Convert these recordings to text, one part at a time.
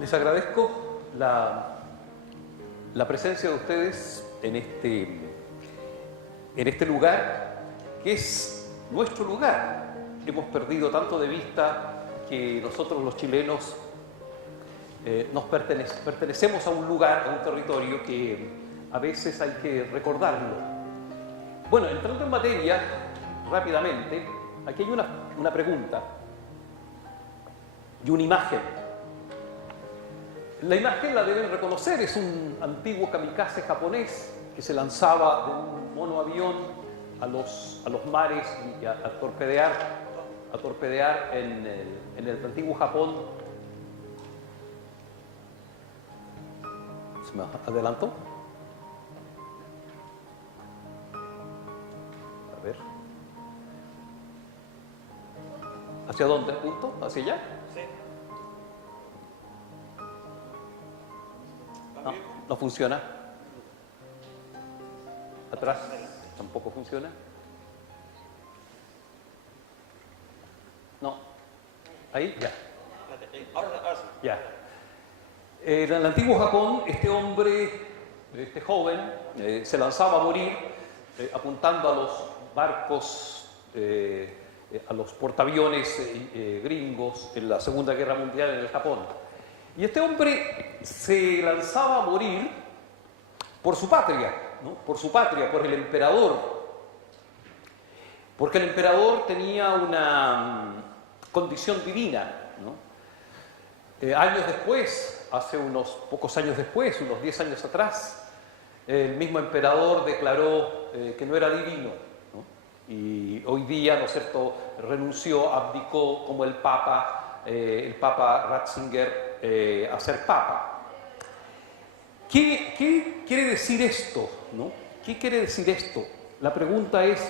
Les agradezco la presencia de ustedes en este lugar, que es nuestro lugar. Hemos perdido tanto de vista que nosotros los chilenos nos pertenecemos a un lugar, a un territorio que a veces hay que recordarlo. Bueno, entrando en materia, rápidamente, aquí hay una pregunta y una imagen. La imagen la deben reconocer, es un antiguo kamikaze japonés que se lanzaba de un monoavión a los mares y a torpedear en el antiguo Japón. ¿Se me adelantó? A ver. ¿Hacia dónde apunto? ¿Hacia allá? Sí. No funciona. Atrás tampoco funciona. No. Ahí, ya. Ahora sí. Ya. En el antiguo Japón, este hombre, este joven, se lanzaba a morir apuntando a los barcos, a los portaaviones gringos en la Segunda Guerra Mundial en el Japón. Y este hombre se lanzaba a morir por su patria, ¿no? Por su patria, por el emperador. Porque el emperador tenía una condición divina, ¿no? Años después, hace unos pocos años después, unos 10 años atrás, el mismo emperador declaró que no era divino, ¿no? Y hoy día, ¿no es cierto?, renunció, abdicó como el Papa Ratzinger, a ser Papa. ¿Qué quiere decir esto, ¿no? ¿Qué quiere decir esto? La pregunta es,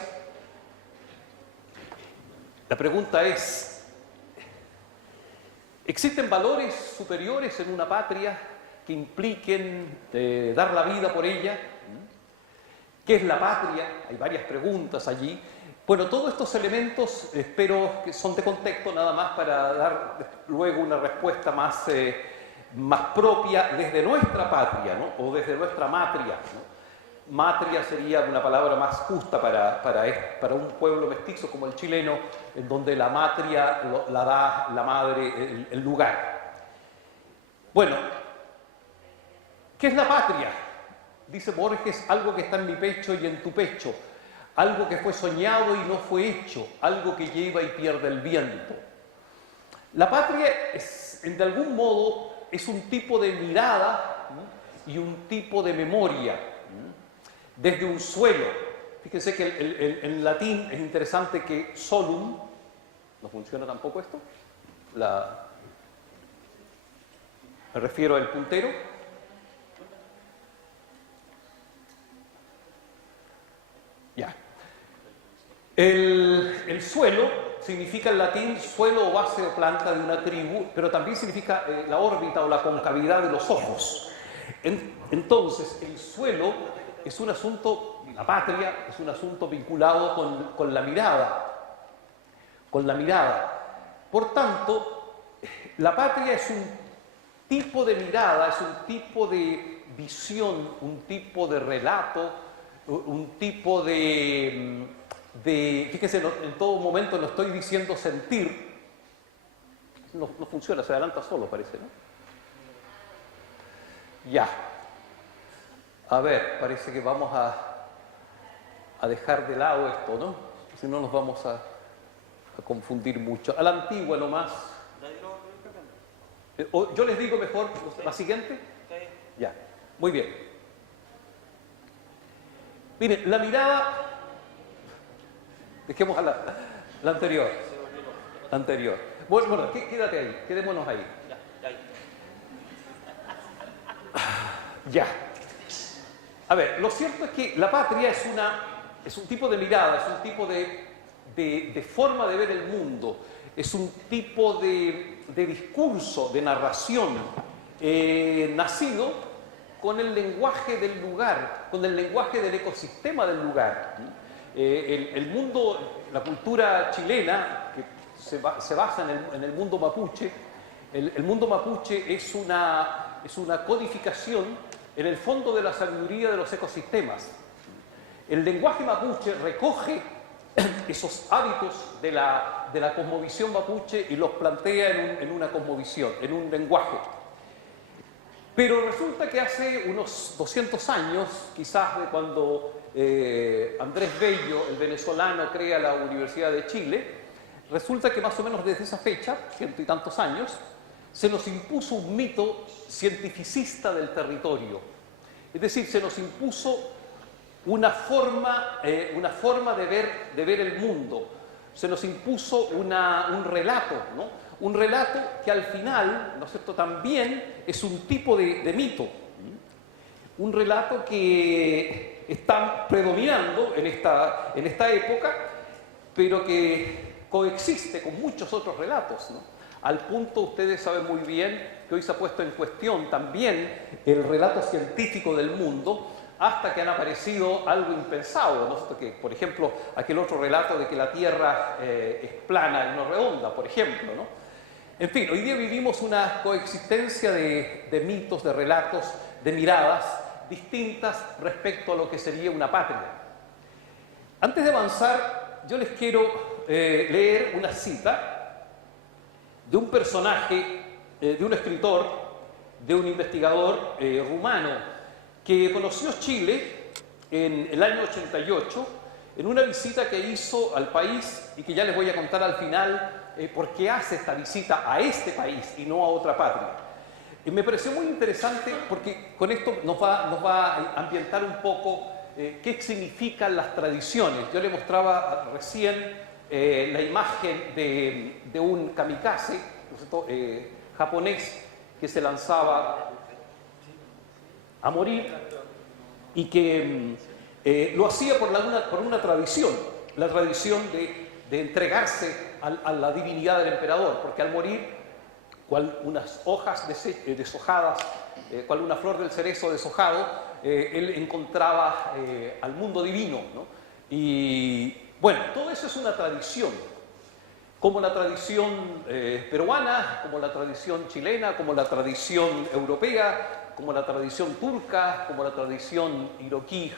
¿existen valores superiores en una patria que impliquen dar la vida por ella? ¿Qué es la patria? Hay varias preguntas allí. Bueno, todos estos elementos espero que son de contexto nada más para dar luego una respuesta más propia desde nuestra patria, ¿no? O desde nuestra matria, ¿no? Matria sería una palabra más justa para un pueblo mestizo como el chileno, en donde la matria la da la madre, el lugar. Bueno, ¿qué es la patria? Dice Borges, algo que está en mi pecho y en tu pecho, algo que fue soñado y no fue hecho, algo que lleva y pierde el viento. La patria de algún modo es un tipo de mirada, ¿no? Y un tipo de memoria, ¿no? Desde un suelo. Fíjense que en latín es interesante que solum, ¿no funciona tampoco esto? Me refiero al puntero. Ya. El suelo significa en latín suelo o base o planta de una tribu, pero también significa la órbita o la concavidad de los ojos. Entonces, el suelo es un asunto, la patria es un asunto vinculado con la mirada. Con la mirada. Por tanto, la patria es un tipo de mirada, es un tipo de visión, un tipo de relato, un tipo fíjense, en todo momento no estoy diciendo sentir, no funciona, se adelanta solo parece, ¿no? Ya. A ver, parece que vamos a dejar de lado esto, ¿no? Si no nos vamos a confundir mucho. A la antigua nomás. Yo les digo mejor, la siguiente. Ya, muy bien. Miren, la mirada, dejemos a la anterior. La anterior. Bueno, quédate ahí, quedémonos ahí. Ya. A ver, lo cierto es que la patria es un tipo de mirada, es un tipo de forma de ver el mundo, es un tipo de discurso, de narración, nacido con el lenguaje del lugar, con el lenguaje del ecosistema del lugar. El mundo, la cultura chilena, que se basa en el mundo mapuche, El mundo mapuche es una codificación en el fondo de la sabiduría de los ecosistemas. El lenguaje mapuche recoge esos hábitos de la cosmovisión mapuche y los plantea en una cosmovisión, en un lenguaje. Pero resulta que hace unos 200 años, quizás de cuando Andrés Bello, el venezolano, crea la Universidad de Chile, resulta que más o menos desde esa fecha, 100 y tantos años, se nos impuso un mito cientificista del territorio. Es decir, se nos impuso una forma de ver el mundo. Se nos impuso un relato, ¿no? Un relato que al final, ¿no es cierto?, también es un tipo de mito. Un relato que está predominando en esta época, pero que coexiste con muchos otros relatos, ¿no? Al punto, ustedes saben muy bien, que hoy se ha puesto en cuestión también el relato científico del mundo, hasta que han aparecido algo impensado, ¿no? Que, por ejemplo, aquel otro relato de que la Tierra es plana y no redonda, por ejemplo, ¿no? En fin, hoy día vivimos una coexistencia de mitos, de relatos, de miradas distintas respecto a lo que sería una patria. Antes de avanzar, yo les quiero leer una cita de un personaje, de un escritor, de un investigador rumano, que conoció Chile en el año 88 en una visita que hizo al país y que ya les voy a contar al final por qué hace esta visita a este país y no a otra patria. Me pareció muy interesante porque con esto nos va a ambientar un poco qué significan las tradiciones. Yo le mostraba recién la imagen de un kamikaze, ¿no es cierto?, japonés, que se lanzaba a morir y que lo hacía por una tradición, la tradición de entregarse a la divinidad del emperador, porque al morir, cual unas hojas deshojadas, cual una flor del cerezo deshojado, él encontraba al mundo divino, ¿no? Y bueno, todo eso es una tradición, como la tradición peruana, como la tradición chilena, como la tradición europea, como la tradición turca, como la tradición iraquí,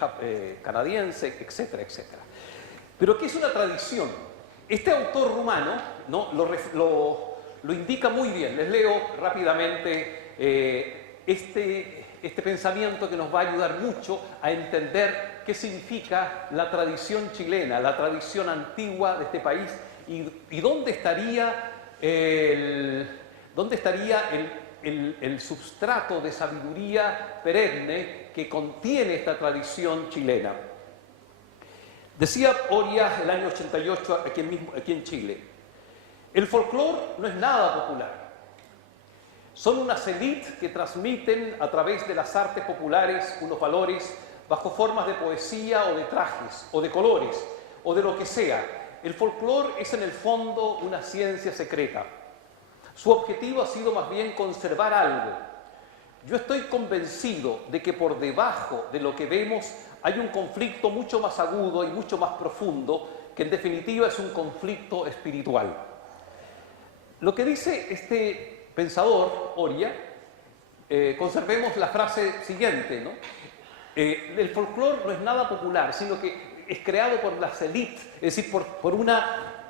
canadiense, etcétera, etcétera. Pero ¿qué es una tradición? Este autor rumano, ¿no?, lo indica muy bien. Les leo rápidamente este pensamiento que nos va a ayudar mucho a entender qué significa la tradición chilena, la tradición antigua de este país y dónde estaría el substrato de sabiduría perenne que contiene esta tradición chilena. Decía Oria el año 88 aquí en Chile: el folclore no es nada popular. Son unas élites que transmiten a través de las artes populares unos valores bajo formas de poesía o de trajes o de colores o de lo que sea. El folclore es en el fondo una ciencia secreta. Su objetivo ha sido más bien conservar algo. Yo estoy convencido de que por debajo de lo que vemos hay un conflicto mucho más agudo y mucho más profundo, que en definitiva es un conflicto espiritual. Lo que dice este pensador, Oria, conservemos la frase siguiente, ¿no? El folclore no es nada popular, sino que es creado por las élites, es decir, por una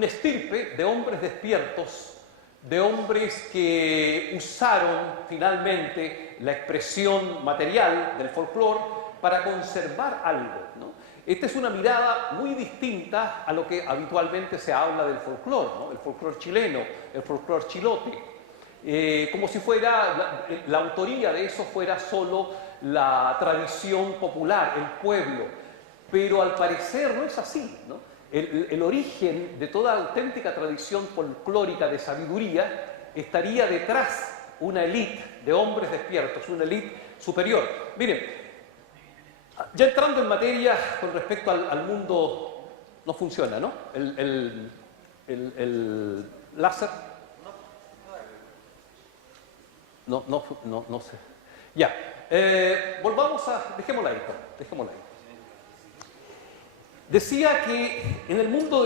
estirpe de hombres despiertos, de hombres que usaron finalmente la expresión material del folclore para conservar algo, ¿no? Esta es una mirada muy distinta a lo que habitualmente se habla del folclore, ¿no? El folclore chileno, el folclore chilote, como si fuera la autoría de eso fuera solo la tradición popular, el pueblo. Pero al parecer no es así, ¿no? El origen de toda auténtica tradición folclórica de sabiduría estaría detrás una élite de hombres despiertos, una élite superior. Miren, ya entrando en materia con respecto al mundo, no funciona, ¿no? El láser. No sé. Ya, volvamos a... Dejémosla ahí. Decía que en el mundo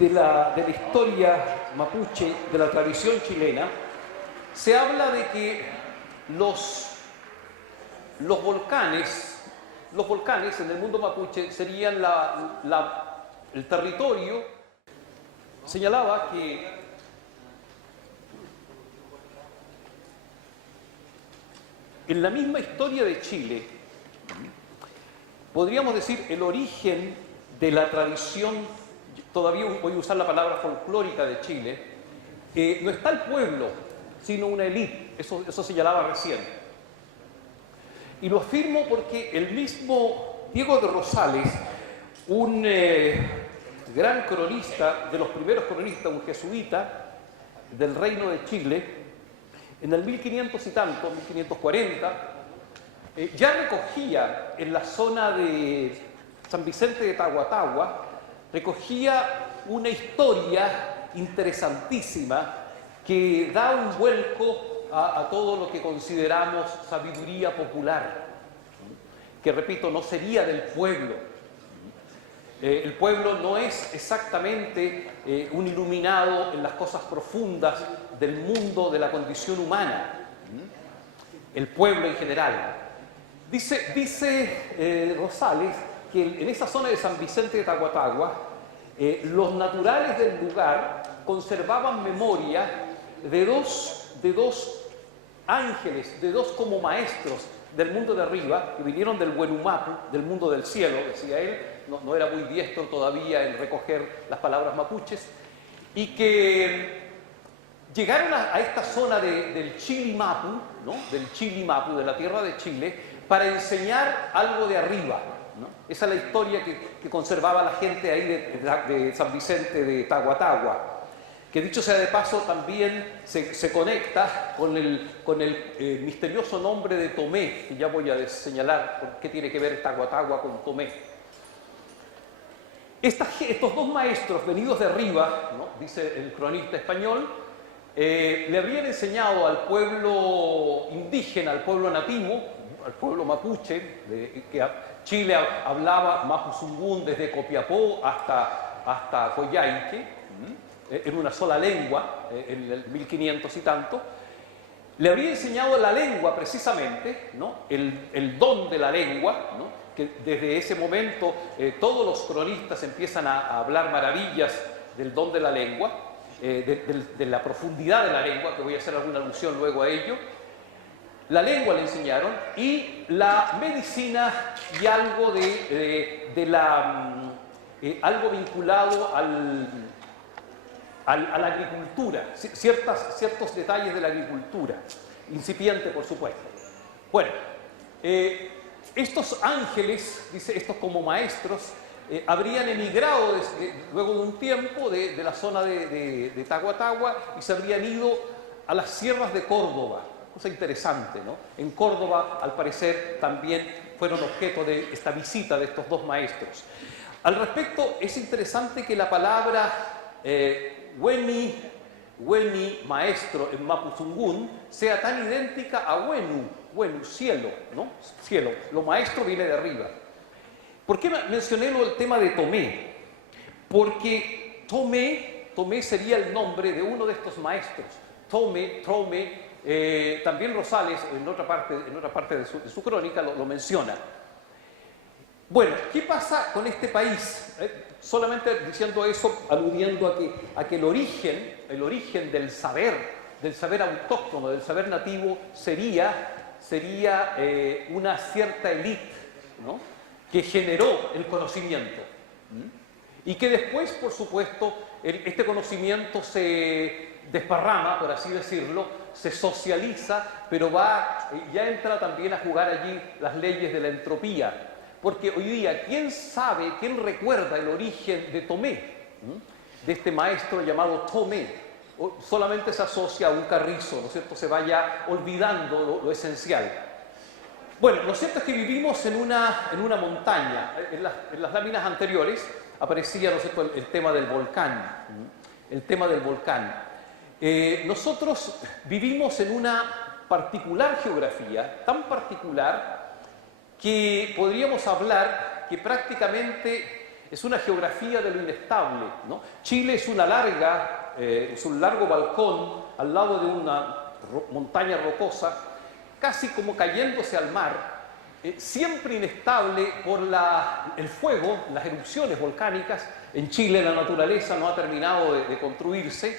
de la historia mapuche, de la tradición chilena, se habla de que los volcanes en el mundo mapuche serían el territorio. Señalaba que en la misma historia de Chile, podríamos decir el origen de la tradición, todavía voy a usar la palabra folclórica de Chile, no está el pueblo, sino una élite, eso señalaba recién. Y lo afirmo porque el mismo Diego de Rosales, un gran cronista, de los primeros cronistas, un jesuita del Reino de Chile, en el 1500 y tanto, 1540, ya recogía en la zona de San Vicente de Tahuatahua, recogía una historia interesantísima que da un vuelco a todo lo que consideramos sabiduría popular, que repito, no sería del pueblo. El pueblo no es exactamente un iluminado en las cosas profundas del mundo de la condición humana. El pueblo en general. Dice Rosales que en esa zona de San Vicente de Tahuatahua, los naturales del lugar conservaban memoria de dos ángeles, de dos como maestros del mundo de arriba, que vinieron del Huenumapu, del mundo del cielo, decía él, no era muy diestro todavía en recoger las palabras mapuches, y que llegaron a esta zona del Chilimapu, ¿no? Del Chilimapu, de la tierra de Chile, para enseñar algo de arriba, ¿no? Esa es la historia que conservaba la gente ahí de San Vicente de Tahuatahua, que dicho sea de paso también se conecta con el misterioso nombre de Tomé, que ya voy a señalar por qué tiene que ver Tahuatahua con Tomé. Estos dos maestros venidos de arriba, ¿no? Dice el cronista español, le habrían enseñado al pueblo indígena, al pueblo nativo, al pueblo mapuche, que Chile hablaba mapuzungún desde Copiapó hasta Coyhaique, en una sola lengua, en el 1500 y tanto. Le habría enseñado la lengua precisamente, ¿no? El don de la lengua, ¿no? Que desde ese momento todos los cronistas empiezan a hablar maravillas del don de la lengua, de la profundidad de la lengua, que voy a hacer alguna alusión luego a ello. La lengua le enseñaron, y la medicina y algo algo vinculado a la agricultura, ciertos detalles de la agricultura, incipiente por supuesto. Bueno, estos ángeles, dice, estos como maestros, habrían emigrado luego de un tiempo de la zona de Tahuatahua y se habrían ido a las sierras de Córdoba. Cosa interesante, ¿no? En Córdoba, al parecer, también fueron objeto de esta visita de estos dos maestros. Al respecto, es interesante que la palabra Weni, maestro en mapuzungún, sea tan idéntica a Wenu, cielo, ¿no? Cielo. Lo maestro viene de arriba. ¿Por qué mencioné el tema de Tomé? Porque Tomé sería el nombre de uno de estos maestros. Tomé, también Rosales, en otra parte de su crónica, lo menciona. Bueno, ¿qué pasa con este país? Solamente diciendo eso, aludiendo a que el origen del saber autóctono, del saber nativo, sería una cierta élite, ¿no? Que generó el conocimiento. Y que después, por supuesto, este conocimiento se desparrama, por así decirlo, se socializa, pero ya entra también a jugar allí las leyes de la entropía. Porque hoy día, ¿quién sabe, quién recuerda el origen de Tomé? De este maestro llamado Tomé. Solamente se asocia a un carrizo, ¿no es cierto? Se vaya olvidando lo esencial. Bueno, lo cierto es que vivimos en una montaña. En las láminas anteriores aparecía, ¿no es cierto?, el tema del volcán. El tema del volcán. Nosotros vivimos en una particular geografía, tan particular que podríamos hablar que prácticamente es una geografía de lo inestable, ¿no? Chile es es un largo balcón al lado de una montaña rocosa, casi como cayéndose al mar, siempre inestable por el fuego, las erupciones volcánicas. En Chile la naturaleza no ha terminado de construirse,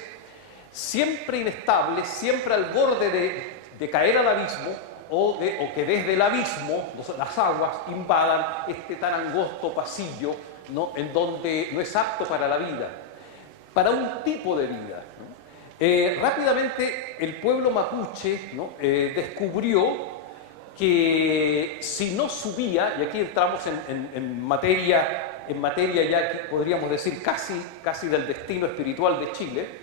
siempre inestable, siempre al borde de caer al abismo, o que desde el abismo las aguas invadan este tan angosto pasillo, ¿no? En donde no es apto para la vida, para un tipo de vida, ¿no? Rápidamente el pueblo mapuche, ¿no? Descubrió que si no subía, y aquí entramos en materia ya que podríamos decir casi del destino espiritual de Chile,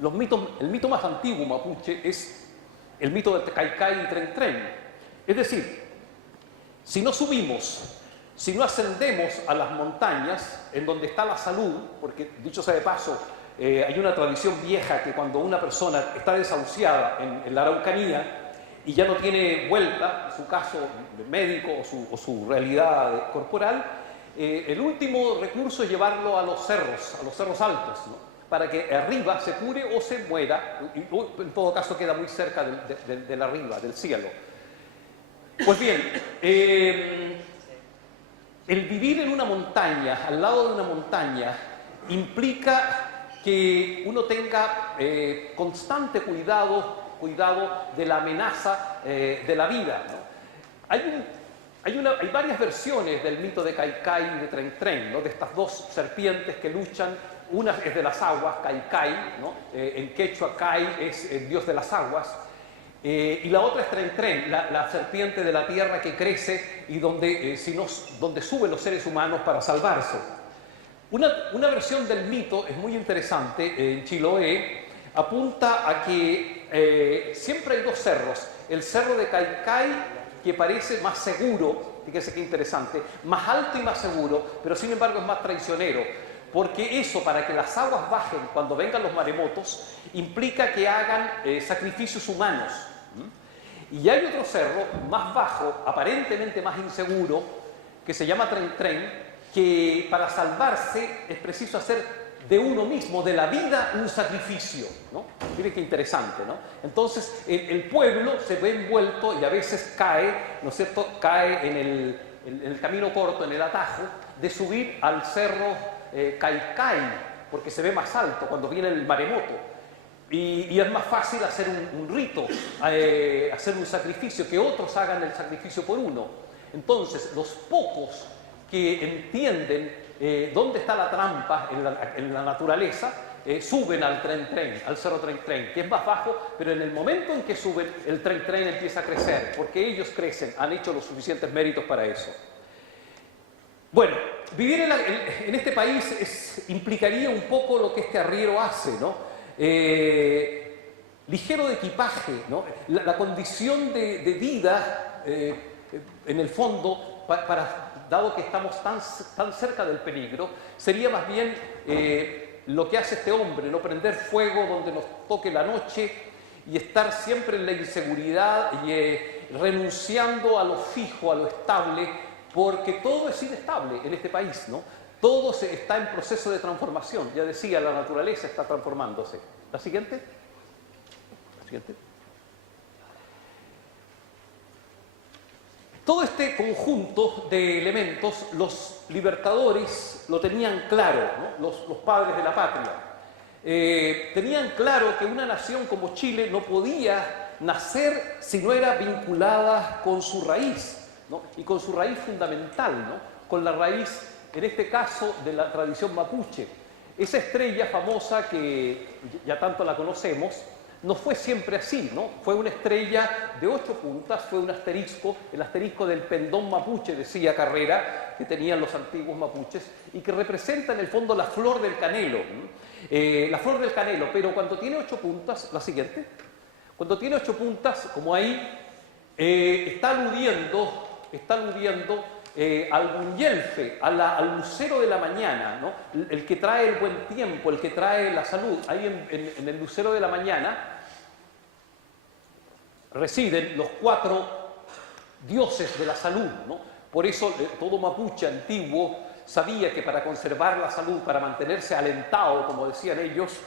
el mito más antiguo mapuche es el mito de Caicay y Tren Tren. Es decir, si no subimos, si no ascendemos a las montañas en donde está la salud, porque dicho sea de paso, hay una tradición vieja que cuando una persona está desahuciada en la Araucanía y ya no tiene vuelta, en su caso médico o su realidad corporal, el último recurso es llevarlo a los cerros altos, ¿no? Para que arriba se cure o se muera, y en todo caso queda muy cerca del arriba, del cielo. Pues bien, el vivir en una montaña, al lado de una montaña, implica que uno tenga constante cuidado de la amenaza de la vida, ¿no? Hay varias versiones del mito de Caicay y de Tren Tren, ¿no? De estas dos serpientes que luchan. Una es de las aguas, Caicay, ¿no? En quechua, Cai es el dios de las aguas, y la otra es Tren Tren, la serpiente de la tierra que crece y donde suben los seres humanos para salvarse. Una versión del mito es muy interesante, en Chiloé, apunta a que siempre hay dos cerros, el cerro de Caicay, que parece más seguro, fíjense qué interesante, más alto y más seguro, pero sin embargo es más traicionero. Porque eso, para que las aguas bajen cuando vengan los maremotos, implica que hagan sacrificios humanos. Y hay otro cerro más bajo, aparentemente más inseguro, que se llama Tren Tren, que para salvarse es preciso hacer de uno mismo, de la vida, un sacrificio, ¿no? Miren qué interesante, ¿no? Entonces el pueblo se ve envuelto y a veces cae, ¿no es cierto?, cae en el camino corto, en el atajo, de subir al cerro Caicay, porque se ve más alto cuando viene el maremoto, y es más fácil hacer un rito, hacer un sacrificio, que otros hagan el sacrificio por uno. Entonces los pocos que entienden dónde está la trampa en la naturaleza, suben al Tren Tren, al cerro Tren Tren, que es más bajo, pero en el momento en que suben, el Tren Tren empieza a crecer, porque ellos crecen, han hecho los suficientes méritos para eso. Bueno, vivir en este país implicaría un poco lo que este arriero hace, ¿no? Ligero de equipaje, ¿no? La condición de vida, en el fondo, dado que estamos tan cerca del peligro, sería más bien lo que hace este hombre, no prender fuego donde nos toque la noche y estar siempre en la inseguridad y renunciando a lo fijo, a lo estable, porque todo es inestable en este país, ¿no? Todo está en proceso de transformación. Ya decía, la naturaleza está transformándose. ¿La siguiente? ¿La siguiente? Todo este conjunto de elementos, los libertadores lo tenían claro, ¿no? Los padres de la patria. Tenían claro que una nación como Chile no podía nacer si no era vinculada con su raíz, ¿no? Y con su raíz fundamental, ¿no? Con la raíz, en este caso, de la tradición mapuche. Esa estrella famosa que ya tanto la conocemos, no fue siempre así, ¿no? Fue una estrella de 8 puntas, fue un asterisco, el asterisco del pendón mapuche, decía Carrera, que tenían los antiguos mapuches, y que representa en el fondo la flor del canelo, ¿no? La flor del canelo, pero cuando tiene 8 puntas, la siguiente, cuando tiene 8 puntas, como ahí, está aludiendo al Bunyelfe, al lucero de la mañana, ¿no? El que trae el buen tiempo, el que trae la salud. Ahí en el lucero de la mañana residen los 4 dioses de la salud, ¿no? Por eso todo mapuche antiguo sabía que para conservar la salud, para mantenerse alentado, como decían ellos,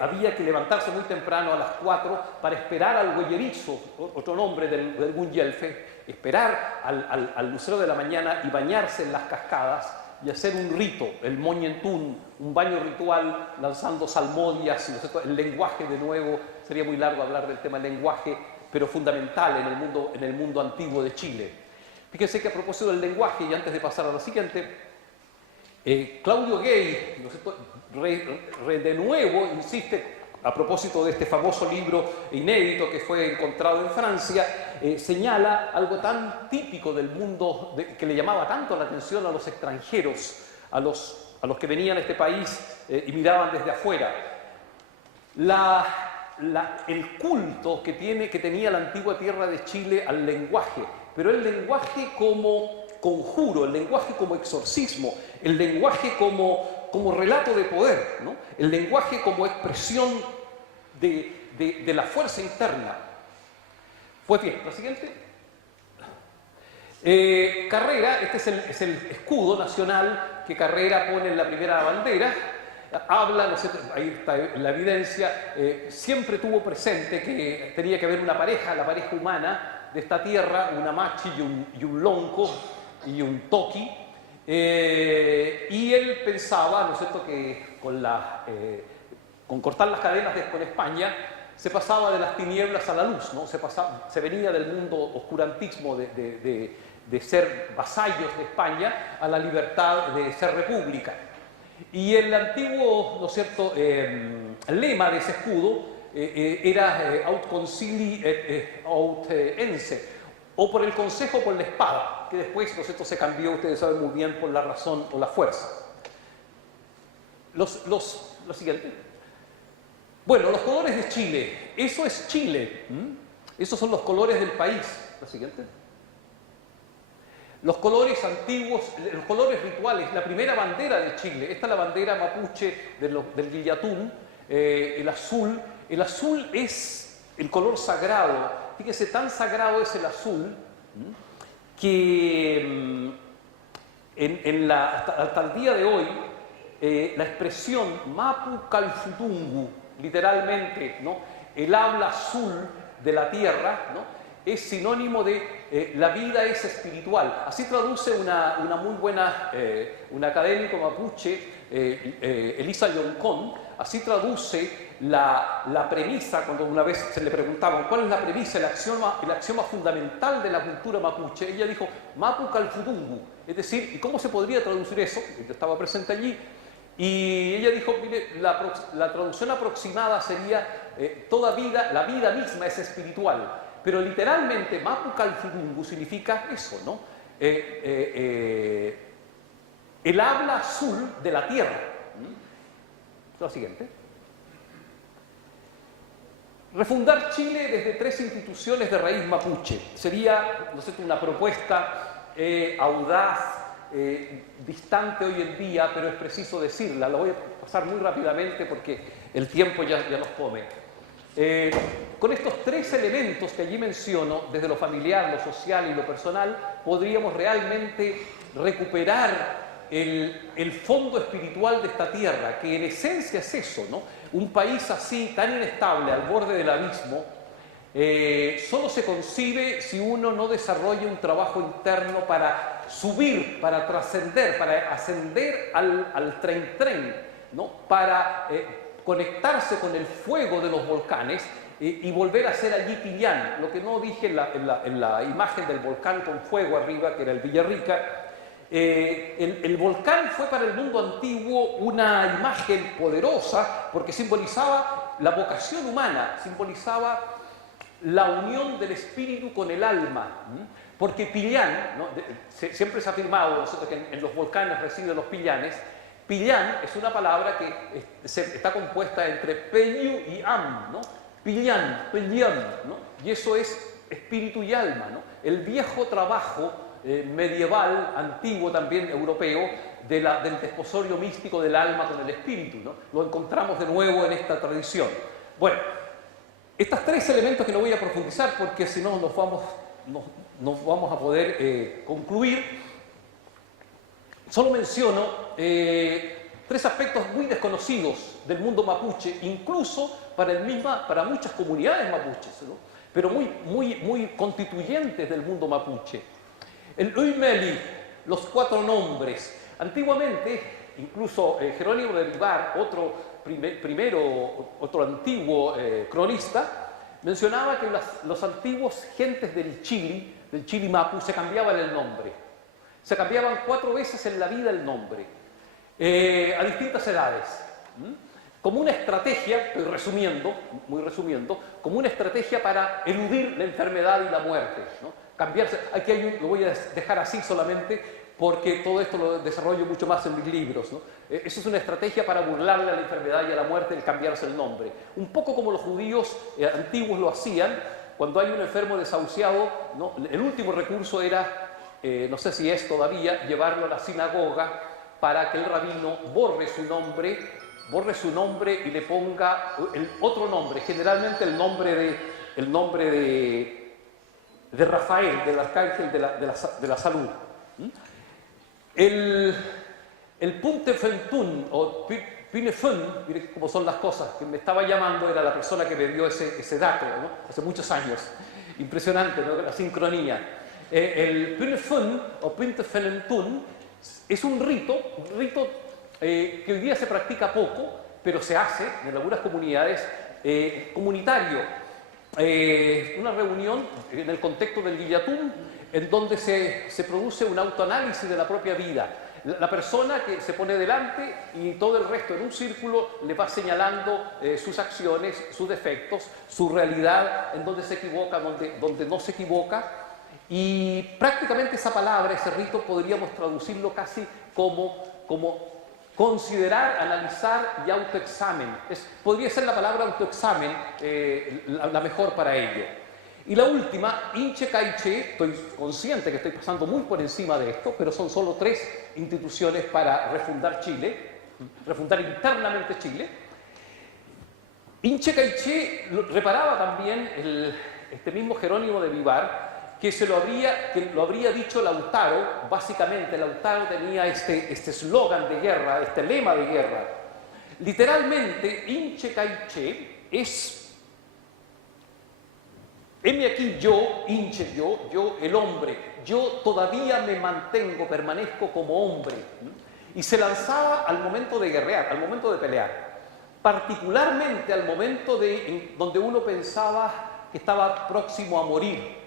había que levantarse muy temprano a las 4 para esperar al güeyerizo, otro nombre del Gunyelfe, esperar al lucero de la mañana y bañarse en las cascadas y hacer un rito, el moñentún, un baño ritual lanzando salmodias, ¿no? El lenguaje, de nuevo, sería muy largo hablar del tema del lenguaje, pero fundamental en el mundo antiguo de Chile. Fíjense que a propósito del lenguaje, y antes de pasar a lo siguiente, Claudio Gay, ¿no es cierto?, de nuevo insiste, a propósito de este famoso libro inédito que fue encontrado en Francia, señala algo tan típico del mundo que le llamaba tanto la atención a los extranjeros, a los que venían a este país y miraban desde afuera. El culto que tenía la antigua tierra de Chile al lenguaje, pero el lenguaje como conjuro, el lenguaje como exorcismo, el lenguaje como relato de poder, ¿no? El lenguaje como expresión de la fuerza interna. Pues bien, la siguiente. Carrera, este es el escudo nacional que Carrera pone en la primera bandera. Habla, ¿no sé? Ahí está la evidencia, siempre tuvo presente que tenía que haber una pareja, la pareja humana de esta tierra, una machi y un lonco y un toqui, y él pensaba, ¿no es cierto?, que con cortar las cadenas con España se pasaba de las tinieblas a la luz, ¿no? Se venía del mundo oscurantismo de ser vasallos de España a la libertad de ser república. Y el antiguo, ¿no es cierto?, lema de ese escudo era aut concili aut ense, o por el consejo o por la espada, que después, ¿no es cierto?, se cambió, ustedes saben muy bien, por la razón o la fuerza. Lo siguiente. Bueno, los colores de Chile, eso es Chile. Esos son los colores del país. La siguiente. Los colores antiguos, los colores rituales, la primera bandera de Chile. Esta es la bandera mapuche del Guillatún, el azul. El azul es el color sagrado. Fíjese, tan sagrado es el azul que hasta el día de hoy la expresión Mapu Calfutungu, literalmente, ¿no?, el habla azul de la tierra, ¿no?, es sinónimo de la vida es espiritual. Así traduce una muy buena, un académico mapuche, Elisa Yoncón, así traduce la premisa, cuando una vez se le preguntaban cuál es la premisa, el axioma fundamental de la cultura mapuche, ella dijo Mapu Calfutungu, es decir, ¿y cómo se podría traducir eso? Yo estaba presente allí. Y ella dijo, mire, la traducción aproximada sería toda vida, la vida misma es espiritual, pero literalmente Mapu Calfutungu significa eso, ¿no? El habla azul de la tierra. Lo siguiente. Refundar Chile desde 3 instituciones de raíz mapuche. Sería, no sé, una propuesta audaz, distante hoy en día, pero es preciso decirla. La voy a pasar muy rápidamente porque el tiempo ya nos come. Con estos 3 elementos que allí menciono, desde lo familiar, lo social y lo personal, podríamos realmente recuperar el fondo espiritual de esta tierra, que en esencia es eso, ¿no? Un país así, tan inestable, al borde del abismo, solo se concibe si uno no desarrolla un trabajo interno para subir, para trascender, para ascender al tren, ¿no?, para conectarse con el fuego de los volcanes y volver a ser allí Pillán. Lo que no dije en la imagen del volcán con fuego arriba, que era el Villarrica. El volcán fue para el mundo antiguo una imagen poderosa porque simbolizaba la vocación humana, simbolizaba la unión del espíritu con el alma, porque Pillán, ¿no?, siempre se ha afirmado, ¿no?, que en los volcanes residen los pillanes. Pillán es una palabra que está compuesta entre peyu y am, ¿no? Pillán, ¿no? Y eso es espíritu y alma, ¿no? El viejo trabajo medieval, antiguo también, europeo, del desposorio místico del alma con el espíritu, ¿no? Lo encontramos de nuevo en esta tradición. Bueno, estos 3 elementos que no voy a profundizar porque si no nos vamos no vamos a poder concluir. Solo menciono 3 aspectos muy desconocidos del mundo mapuche, incluso para muchas comunidades mapuches, ¿no? Pero muy constituyentes del mundo mapuche. El Uymeli, los 4 nombres. Antiguamente, incluso Jerónimo de Vivar, otro antiguo cronista, mencionaba que los antiguos gentes del Chili Mapu, se cambiaban el nombre. Se cambiaban 4 veces en la vida el nombre, a distintas edades. Como una estrategia, estoy muy resumiendo, como una estrategia para eludir la enfermedad y la muerte, ¿no? Cambiarse, aquí lo voy a dejar así solamente porque todo esto lo desarrollo mucho más en mis libros, ¿no? Eso es una estrategia para burlarle a la enfermedad y a la muerte, el cambiarse el nombre. Un poco como los judíos antiguos lo hacían, cuando hay un enfermo desahuciado, ¿no? El último recurso era, no sé si es todavía, llevarlo a la sinagoga para que el rabino borre su nombre y le ponga otro nombre, generalmente el nombre de Rafael, del arcángel de la salud. El Puntefentún o Pinefun, mire cómo son las cosas, que me estaba llamando era la persona que me dio ese dato, ¿no? Hace muchos años. Impresionante, ¿no? La sincronía. El Pinefun o Puntefentún es un rito que hoy día se practica poco, pero se hace en algunas comunidades comunitario. Una reunión en el contexto del Guillatún, en donde se produce un autoanálisis de la propia vida. La persona que se pone delante y todo el resto en un círculo le va señalando sus acciones, sus defectos, su realidad, en donde se equivoca, donde no se equivoca. Y prácticamente esa palabra, ese rito, podríamos traducirlo casi como considerar, analizar y autoexamen. Podría ser la palabra autoexamen la mejor para ello. Y la última, Inche Caiche, estoy consciente que estoy pasando muy por encima de esto, pero son solo 3 instituciones para refundar Chile, refundar internamente Chile. Inche Caiche reparaba también este mismo Jerónimo de Vivar, que lo habría dicho Lautaro. Básicamente Lautaro tenía este eslogan de guerra, este lema de guerra. Literalmente, Inche Caiche es: heme aquí yo, Inche, yo el hombre, yo todavía me mantengo, permanezco como hombre. Y se lanzaba al momento de guerrear, al momento de pelear, particularmente al momento donde uno pensaba que estaba próximo a morir.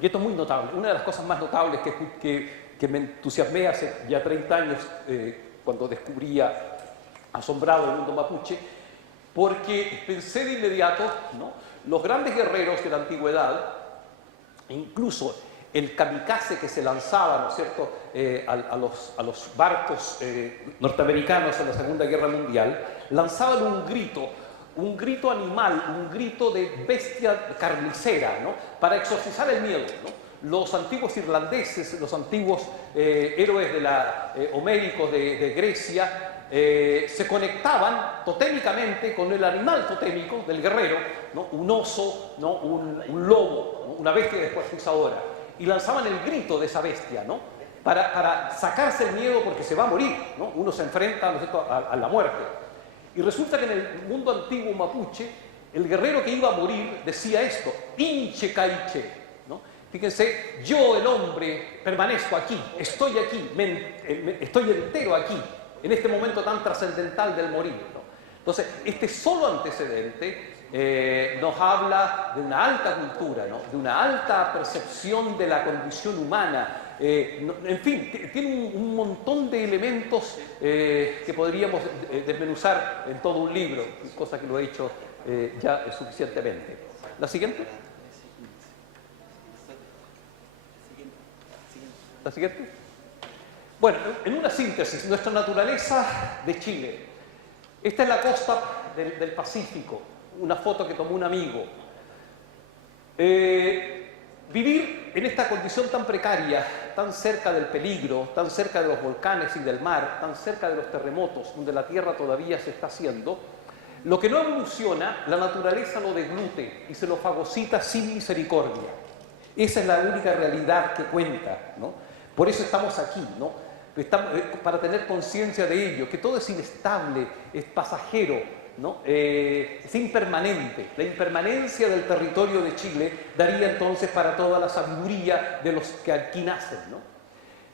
Y esto es muy notable. Una de las cosas más notables que me entusiasmé hace ya 30 años, cuando descubría asombrado el mundo mapuche, porque pensé de inmediato, ¿no? Los grandes guerreros de la antigüedad, incluso el kamikaze que se lanzaba, ¿no es cierto?, a los barcos norteamericanos en la Segunda Guerra Mundial, lanzaban un grito animal, un grito de bestia carnicera, ¿no?, para exorcizar el miedo, ¿no? Los antiguos irlandeses, los antiguos héroes homéricos de Grecia, se conectaban totémicamente con el animal totémico del guerrero, ¿no? Un oso, ¿no? un lobo, ¿no? Una bestia descuartizadora, y lanzaban el grito de esa bestia, ¿no? Para sacarse el miedo, porque se va a morir, ¿no? Uno se enfrenta, ¿no es cierto?, a la muerte. Y resulta que en el mundo antiguo mapuche, el guerrero que iba a morir decía esto: Inche Caiche, ¿no? Fíjense, yo el hombre permanezco aquí, estoy entero aquí, en este momento tan trascendental del morir, ¿no? Entonces, este solo antecedente nos habla de una alta cultura, ¿no?, de una alta percepción de la condición humana. En fin, tiene un montón de elementos que podríamos desmenuzar en todo un libro, cosa que lo he hecho ya suficientemente. ¿La siguiente? ¿La siguiente? Bueno, en una síntesis, nuestra naturaleza de Chile. Esta es la costa del Pacífico, una foto que tomó un amigo. Vivir en esta condición tan precaria, tan cerca del peligro, tan cerca de los volcanes y del mar, tan cerca de los terremotos, donde la tierra todavía se está haciendo, Lo que no evoluciona, la naturaleza lo deglute y se lo fagocita sin misericordia. Esa es la única realidad que cuenta, ¿no? Por eso estamos aquí, ¿no? Para tener conciencia de ello, que todo es inestable, es pasajero, ¿no? Es impermanente. La impermanencia del territorio de Chile daría entonces para toda la sabiduría de los que aquí nacen, ¿no?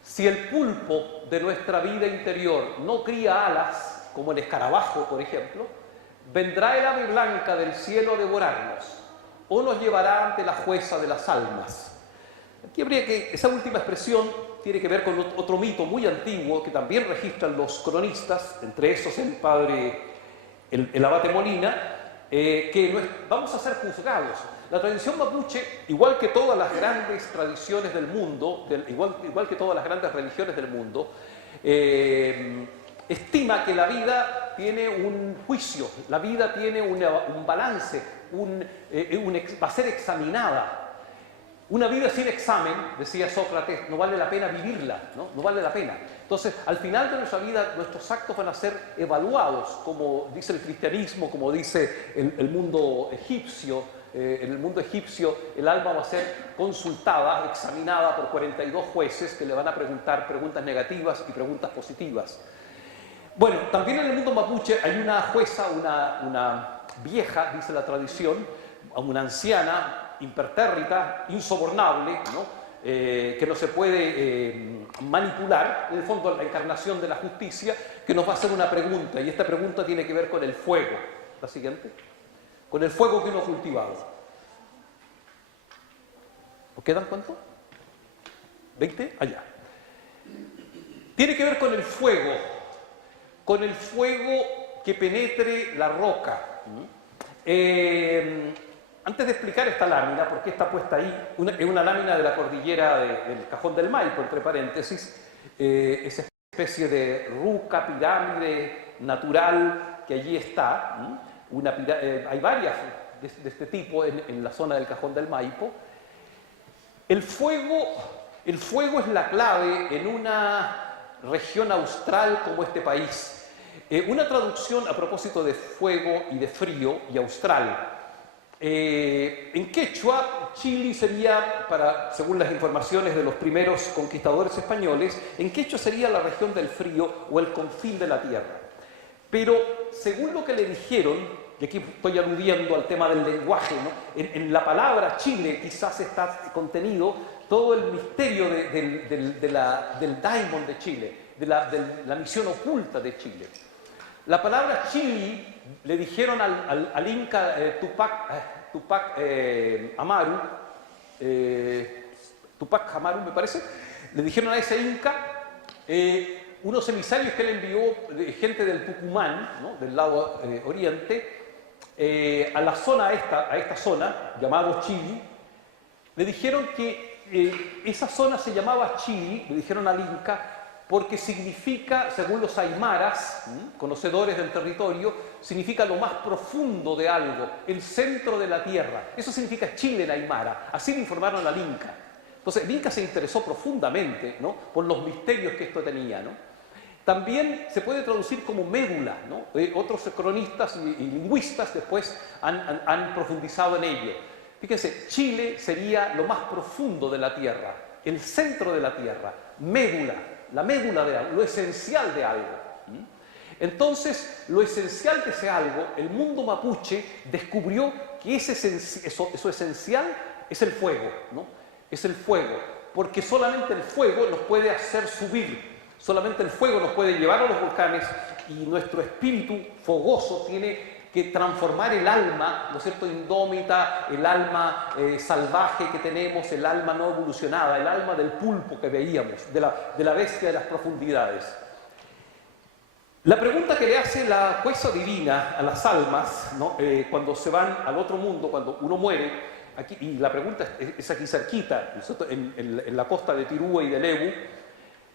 Si el pulpo de nuestra vida interior no cría alas, como el escarabajo, por ejemplo, vendrá el ave blanca del cielo a devorarnos, o nos llevará ante la jueza de las almas. Aquí habría que, esa última expresión tiene que ver con otro mito muy antiguo que también registran los cronistas, entre esos el abate Molina, vamos a ser juzgados. La tradición mapuche, igual que todas las grandes tradiciones del mundo, igual que todas las grandes religiones del mundo, estima que la vida tiene un juicio, la vida tiene un balance, va a ser examinada. Una vida sin examen, decía Sócrates, no vale la pena vivirla, ¿no? No vale la pena. Entonces, al final de nuestra vida, nuestros actos van a ser evaluados, como dice el cristianismo, como dice el mundo egipcio. En el mundo egipcio, el alma va a ser consultada, examinada por 42 jueces que le van a preguntar preguntas negativas y preguntas positivas. Bueno, también en el mundo mapuche hay una jueza, una vieja, dice la tradición, una anciana, impertérrita, insobornable, ¿no? Que no se puede manipular, en el fondo la encarnación de la justicia, que nos va a hacer una pregunta, y esta pregunta tiene que ver con el fuego. La siguiente. Con el fuego que uno ha cultivado. ¿Os quedan cuánto? ¿20? Allá. Tiene que ver con el fuego que penetre la roca. Antes de explicar esta lámina, porque está puesta ahí, es una lámina de la cordillera del Cajón del Maipo, entre paréntesis, esa especie de ruca, pirámide natural que allí está. Hay varias de este tipo en la zona del Cajón del Maipo. El fuego es la clave en una región austral como este país. Una traducción a propósito de fuego y de frío y austral. En quechua, Chile sería, según las informaciones de los primeros conquistadores españoles, en quechua sería la región del frío o el confín de la tierra. Pero según lo que le dijeron, y aquí estoy aludiendo al tema del lenguaje, ¿no? En la palabra Chile quizás está contenido todo el misterio del daimon de Chile, de la misión oculta de Chile. La palabra Chili le dijeron al inca Tupac Amaru, Tupac Amaru me parece, le dijeron a ese inca, unos emisarios que él envió, gente del Tucumán, ¿no? Del lado oriente, a esta zona, llamado Chili, le dijeron que esa zona se llamaba Chili, le dijeron al Inca, porque significa, según los aymaras, conocedores del territorio, significa lo más profundo de algo, el centro de la tierra. Eso significa Chile en aymara. Así le informaron al Inca. Entonces, el Inca se interesó profundamente, ¿no? Por los misterios que esto tenía, ¿no? También se puede traducir como médula, ¿no? Otros cronistas y lingüistas después han profundizado en ello. Fíjense, Chile sería lo más profundo de la tierra, el centro de la tierra, médula, la médula de algo, lo esencial de algo. Entonces, lo esencial de ese algo, el mundo mapuche descubrió que eso esencial es el fuego, ¿no? Es el fuego, porque solamente el fuego nos puede hacer subir. Solamente el fuego nos puede llevar a los volcanes y nuestro espíritu fogoso tiene que transformar el alma, ¿no es cierto?, indómita, el alma salvaje que tenemos, el alma no evolucionada, el alma del pulpo que veíamos, de la bestia de las profundidades. La pregunta que le hace la jueza divina a las almas, ¿no? Cuando se van al otro mundo, cuando uno muere, aquí, y la pregunta es aquí cerquita, en la costa de Tirúa y de Lebu,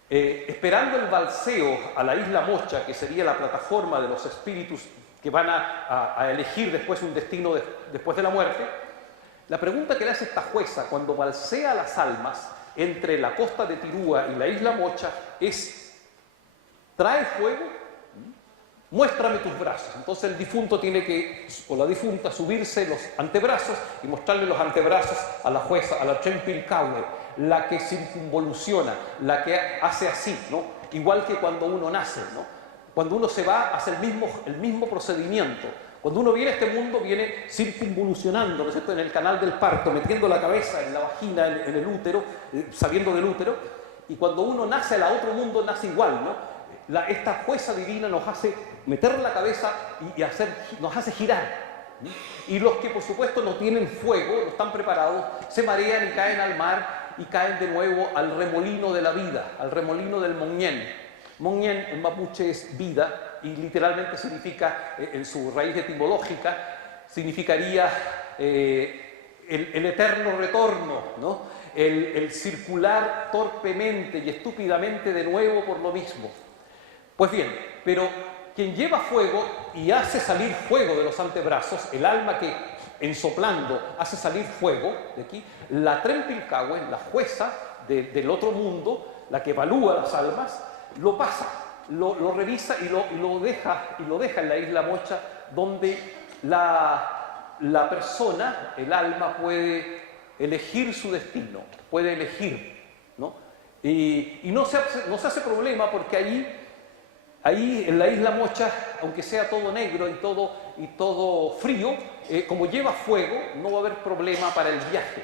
esperando el balseo a la isla Mocha, que sería la plataforma de los espíritus que van a elegir después un destino después de la muerte, la pregunta que le hace esta jueza cuando balsea las almas entre la costa de Tirúa y la isla Mocha es: ¿trae fuego? muéstrame tus brazos. Entonces el difunto tiene que, o la difunta, subirse los antebrazos y mostrarle los antebrazos a la jueza, a la Trempilcaue, la que circunvoluciona, la que hace así, ¿no? Igual que cuando uno nace, ¿no? Cuando uno se va, hace el mismo procedimiento. Cuando uno viene a este mundo, viene circunvolucionando, ¿no es cierto?, en el canal del parto, metiendo la cabeza en la vagina, en el útero, saliendo del útero, y cuando uno nace al otro mundo, nace igual, ¿no? Esta jueza divina nos hace meter la cabeza y nos hace girar. Y los que, por supuesto, no tienen fuego, no están preparados, se marean y caen al mar y caen de nuevo al remolino de la vida, al remolino del Moñén. Moñén en mapuche es vida y literalmente significa, en su raíz etimológica, significaría el eterno retorno, ¿no? El circular torpemente y estúpidamente de nuevo por lo mismo. Pues bien, pero quien lleva fuego y hace salir fuego de los antebrazos, el alma que ensoplando hace salir fuego de aquí, la Trempilcaue, la jueza del otro mundo, la que evalúa las almas, lo pasa, lo revisa y lo deja en la isla Mocha, donde la persona, el alma, puede elegir su destino, puede elegir, ¿no? Y no se hace problema porque ahí en la isla Mocha, aunque sea todo negro y todo frío, como lleva fuego, no va a haber problema para el viaje.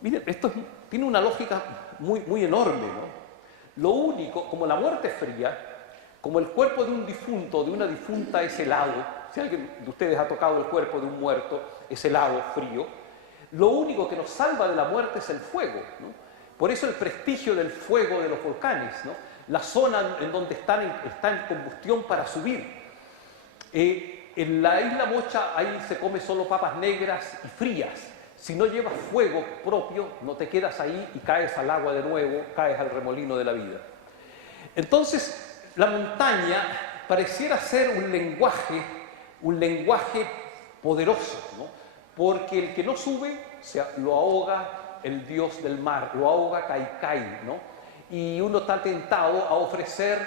Miren, esto tiene una lógica muy, muy enorme, ¿no? Lo único, como la muerte es fría, como el cuerpo de un difunto, de una difunta es helado, si alguien de ustedes ha tocado el cuerpo de un muerto, es helado, frío, lo único que nos salva de la muerte es el fuego, ¿no? Por eso el prestigio del fuego de los volcanes, ¿no? La zona en donde está en combustión para subir. En la isla Mocha ahí se come solo papas negras y frías. Si no llevas fuego propio, no te quedas ahí y caes al agua de nuevo, caes al remolino de la vida. Entonces, la montaña pareciera ser un lenguaje poderoso, ¿no? Porque el que no sube, lo ahoga el dios del mar, lo ahoga Kaikai, ¿no? Y uno está tentado a ofrecer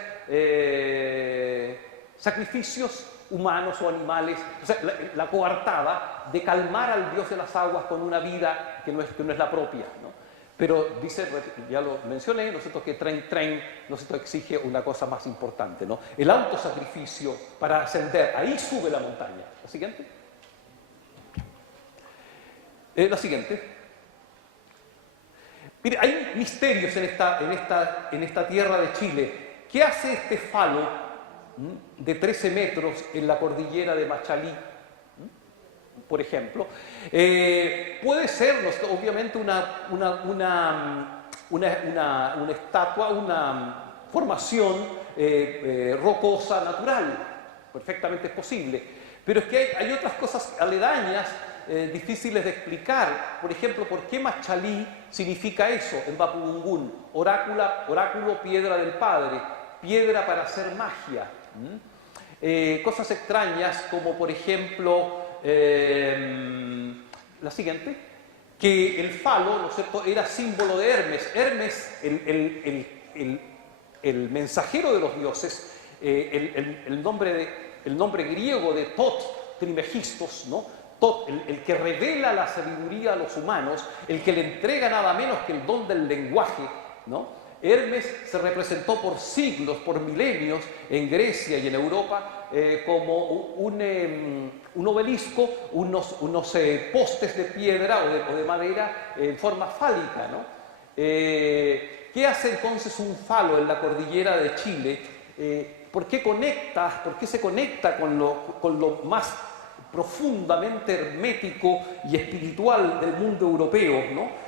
sacrificios humanos o animales, o sea, la coartada de calmar al dios de las aguas con una vida que no es la propia, ¿no? Pero dice, ya lo mencioné, ¿no es cierto?, que Tren, ¿no es cierto?, exige una cosa más importante, ¿no? El autosacrificio para ascender, ahí sube la montaña. ¿La siguiente? La siguiente. Mire, hay misterios en esta tierra de Chile. ¿Qué hace este falo de 13 metros en la cordillera de Machalí, por ejemplo? Puede ser, obviamente, una estatua, una formación rocosa natural, perfectamente es posible. Pero es que hay otras cosas aledañas difíciles de explicar. Por ejemplo, ¿por qué Machalí significa eso en Mapudungún? Oráculo, piedra del padre, piedra para hacer magia. Cosas extrañas como, por ejemplo, la siguiente, que el falo, ¿no es cierto?, era símbolo de Hermes. Hermes, el mensajero de los dioses, el nombre griego de Tot, Trimegistos, ¿no? Tot, el que revela la sabiduría a los humanos, el que le entrega nada menos que el don del lenguaje, ¿no? Hermes se representó por siglos, por milenios, en Grecia y en Europa como un obelisco, unos postes de piedra o de madera en forma fálica, ¿no? ¿Qué hace entonces un falo en la cordillera de Chile? ¿Por qué se conecta con lo más profundamente hermético y espiritual del mundo europeo, ¿no?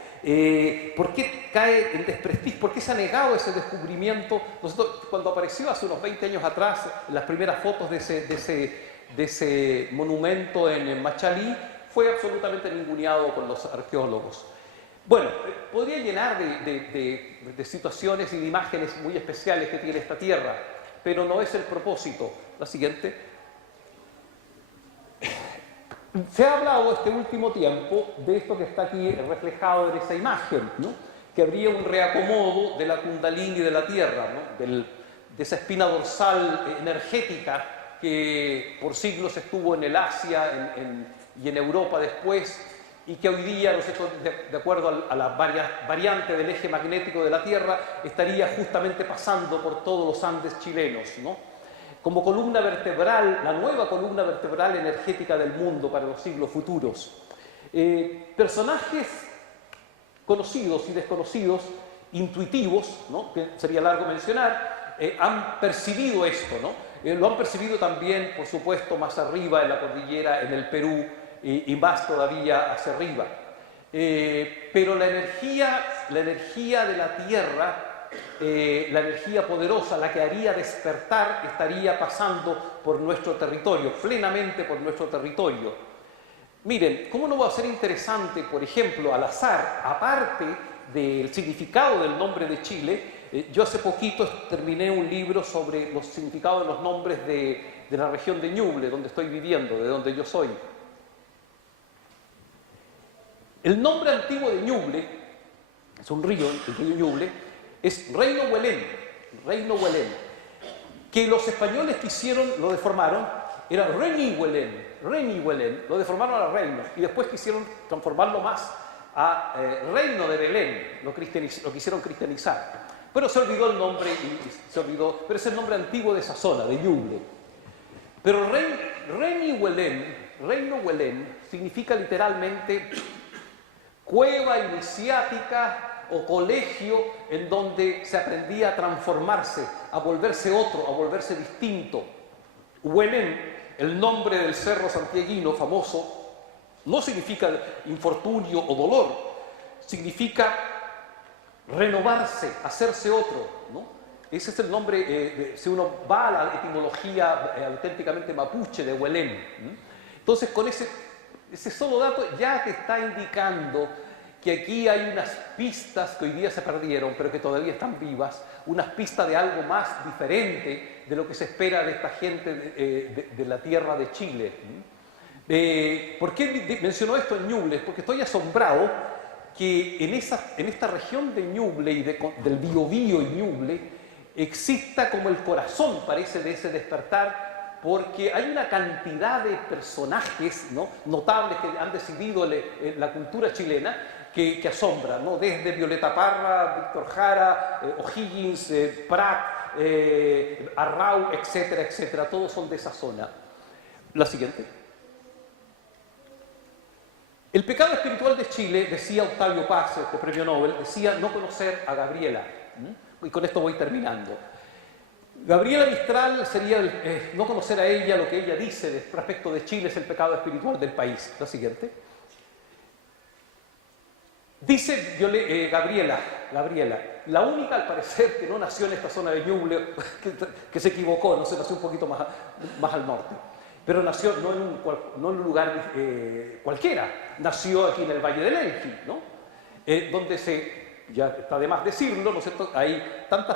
¿Por qué cae en desprestigio? ¿Por qué se ha negado ese descubrimiento? Nosotros, cuando apareció hace unos 20 años atrás, las primeras fotos de ese monumento en Machalí, fue absolutamente ninguneado con los arqueólogos. Bueno, podría llenar de situaciones y de imágenes muy especiales que tiene esta tierra, pero no es el propósito. La siguiente. Se ha hablado este último tiempo de esto que está aquí reflejado en esa imagen, ¿no? Que habría un reacomodo de la Kundalini de la Tierra, ¿no? de esa espina dorsal energética que por siglos estuvo en el Asia y en Europa después, y que hoy día, ¿no es cierto?, de acuerdo a la variante del eje magnético de la Tierra, estaría justamente pasando por todos los Andes chilenos, ¿no? Como columna vertebral, la nueva columna vertebral energética del mundo para los siglos futuros. Personajes conocidos y desconocidos, intuitivos, ¿no?, que sería largo mencionar, han percibido esto, ¿no? Lo han percibido también, por supuesto, más arriba en la cordillera, en el Perú, y más todavía hacia arriba. Pero la energía de la Tierra, la energía poderosa, la que haría despertar, estaría pasando por nuestro territorio, plenamente por nuestro territorio. Miren, ¿cómo no va a ser interesante, por ejemplo, al azar, aparte del significado del nombre de Chile? Yo hace poquito terminé un libro sobre los significados de los nombres de la región de Ñuble, donde estoy viviendo, de donde yo soy. El nombre antiguo de Ñuble, es un río, el río Ñuble, es Reino Huelén, que los españoles lo deformaron, era Renihuelén, lo deformaron a Reino, y después quisieron transformarlo más a Reino de Belén, lo quisieron cristianizar. Pero se olvidó el nombre, pero es el nombre antiguo de esa zona, de Ñuble. Pero Reino Huelén, significa literalmente cueva iniciática o colegio en donde se aprendía a transformarse, a volverse otro, a volverse distinto. Huelén, el nombre del cerro santiaguino famoso, no significa infortunio o dolor, significa renovarse, hacerse otro, ¿no? Ese es el nombre, si uno va a la etimología auténticamente mapuche de Huelén. Entonces, con ese solo dato ya te está indicando que aquí hay unas pistas que hoy día se perdieron, pero que todavía están vivas, unas pistas de algo más diferente de lo que se espera de esta gente de la tierra de Chile. ¿Por qué menciono esto en Ñuble? Porque estoy asombrado que en esta región de Ñuble y del Biobío y Ñuble exista como el corazón, parece, de ese despertar, porque hay una cantidad de personajes, ¿no?, notables que han decidido la cultura chilena que asombra, ¿no? Desde Violeta Parra, Víctor Jara, O'Higgins, Prat, Arrau, etcétera, etcétera. Todos son de esa zona. La siguiente. El pecado espiritual de Chile, decía Octavio Paz, este premio Nobel, decía no conocer a Gabriela. Y con esto voy terminando. Gabriela Mistral sería no conocer a ella, lo que ella dice respecto de Chile es el pecado espiritual del país. La siguiente. Dice Gabriela, la única al parecer que no nació en esta zona de Ñuble, que se equivocó, no se nació un poquito más al norte, pero nació no en un lugar cualquiera, nació aquí en el Valle del Elqui, ¿no? Donde ya está de más decirlo, ¿no es cierto?, hay tantos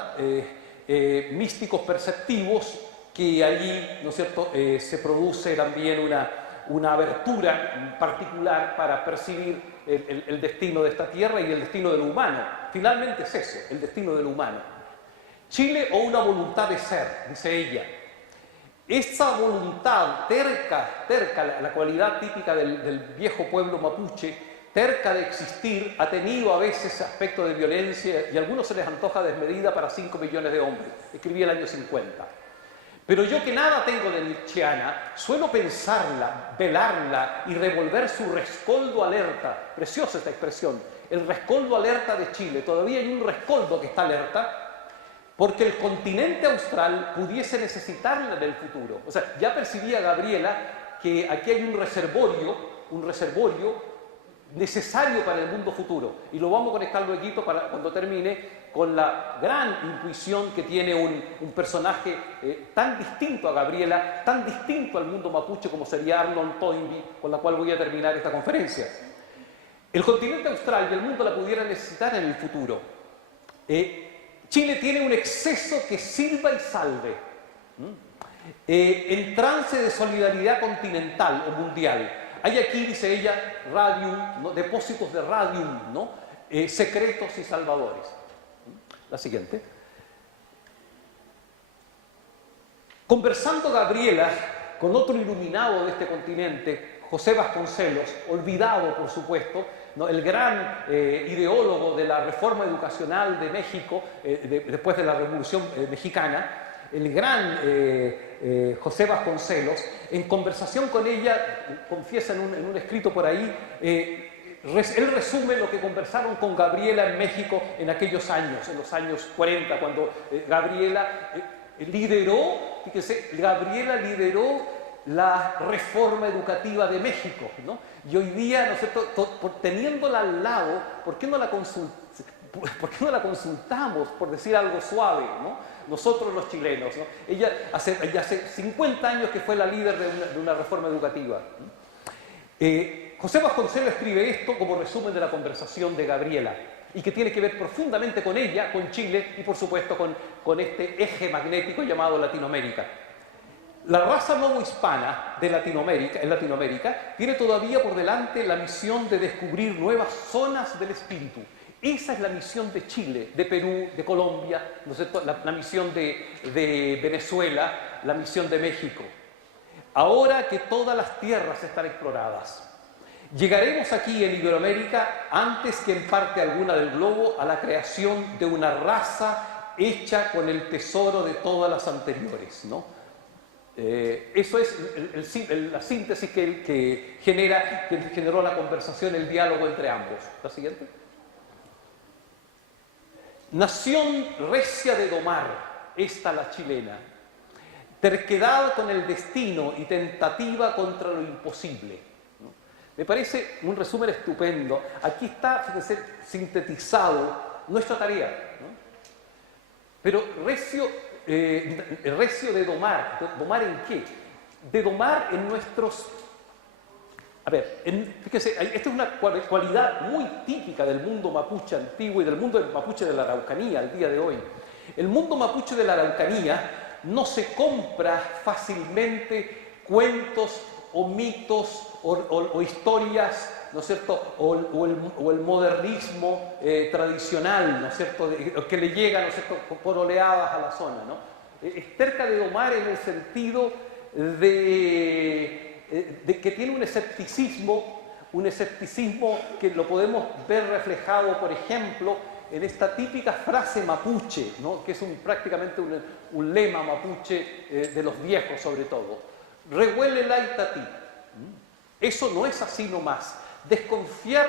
místicos perceptivos que allí, ¿no es cierto?, se produce también una abertura particular para percibir el destino de esta tierra y el destino de lo humano. Finalmente es eso, el destino de lo humano. Chile o una voluntad de ser, dice ella. Esa voluntad terca, la cualidad típica del viejo pueblo mapuche, terca de existir, ha tenido a veces aspectos de violencia y a algunos se les antoja desmedida para 5 millones de hombres. Escribí el año 50. Pero yo, que nada tengo de nietzscheana, suelo pensarla, velarla y revolver su rescoldo alerta. Preciosa esta expresión, el rescoldo alerta de Chile. Todavía hay un rescoldo que está alerta porque el continente austral pudiese necesitarla en el futuro. O sea, ya percibía Gabriela que aquí hay un reservorio necesario para el mundo futuro. Y lo vamos a conectar luego para cuando termine con la gran intuición que tiene un personaje tan distinto a Gabriela, tan distinto al mundo mapuche como sería Arnold Toynbee, con la cual voy a terminar esta conferencia. El continente austral y el mundo la pudieran necesitar en el futuro. Chile tiene un exceso que sirva y salve. En trance de solidaridad continental o mundial. Hay aquí, dice ella, radium, ¿no?, depósitos de radium, ¿no?, secretos y salvadores. La siguiente. Conversando Gabriela con otro iluminado de este continente, José Vasconcelos, olvidado por supuesto, ¿no?, el gran ideólogo de la reforma educacional de México, después de la Revolución Mexicana, el gran José Vasconcelos, en conversación con ella, confiesa en un escrito por ahí, él resume lo que conversaron con Gabriela en México en aquellos años, en los años 40, cuando Gabriela lideró la reforma educativa de México, ¿no? Y hoy día, ¿no es cierto?, teniéndola al lado, ¿por qué no la consultamos, por decir algo suave, ¿no?, nosotros los chilenos, ¿no? Ella hace 50 años que fue la líder de una reforma educativa. José Vasconcelos escribe esto como resumen de la conversación de Gabriela y que tiene que ver profundamente con ella, con Chile y por supuesto con este eje magnético llamado Latinoamérica. La raza novohispana de en Latinoamérica tiene todavía por delante la misión de descubrir nuevas zonas del espíritu. Esa es la misión de Chile, de Perú, de Colombia, ¿no es cierto?, la misión de Venezuela, la misión de México. Ahora que todas las tierras están exploradas, llegaremos aquí en Iberoamérica, antes que en parte alguna del globo, a la creación de una raza hecha con el tesoro de todas las anteriores, ¿no? Eso es la síntesis que generó la conversación, el diálogo entre ambos. ¿La siguiente? Nación recia de domar, esta la chilena, terquedad con el destino y tentativa contra lo imposible, ¿no? Me parece un resumen estupendo. Aquí está, fíjense, sintetizado nuestra tarea, ¿no? Pero recio de domar. ¿Domar en qué? De domar en nuestros... A ver, fíjese, esta es una cualidad muy típica del mundo mapuche antiguo y del mundo mapuche de la Araucanía al día de hoy. El mundo mapuche de la Araucanía no se compra fácilmente cuentos o mitos o historias, ¿no es cierto?, o el modernismo tradicional, ¿no es cierto?, que le llega, ¿no es cierto?, por oleadas a la zona, ¿no? Es cerca de domar en el sentido de que tiene un escepticismo que lo podemos ver reflejado, por ejemplo, en esta típica frase mapuche, ¿no?, que es prácticamente un lema mapuche de los viejos sobre todo. Rehuélela y tatí. Eso no es así nomás. Desconfiar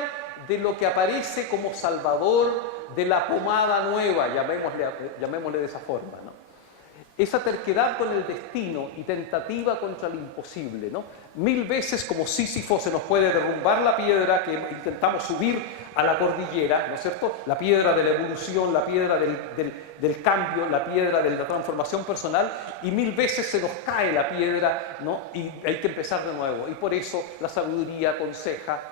de lo que aparece como salvador de la pomada nueva, llamémosle de esa forma, ¿no? Esa terquedad con el destino y tentativa contra lo imposible, ¿no? 1000 veces como Sísifo se nos puede derrumbar la piedra que intentamos subir a la cordillera, ¿no es cierto?, la piedra de la evolución, la piedra del cambio, la piedra de la transformación personal, y 1000 veces se nos cae la piedra, ¿no?, y hay que empezar de nuevo. Y por eso la sabiduría aconseja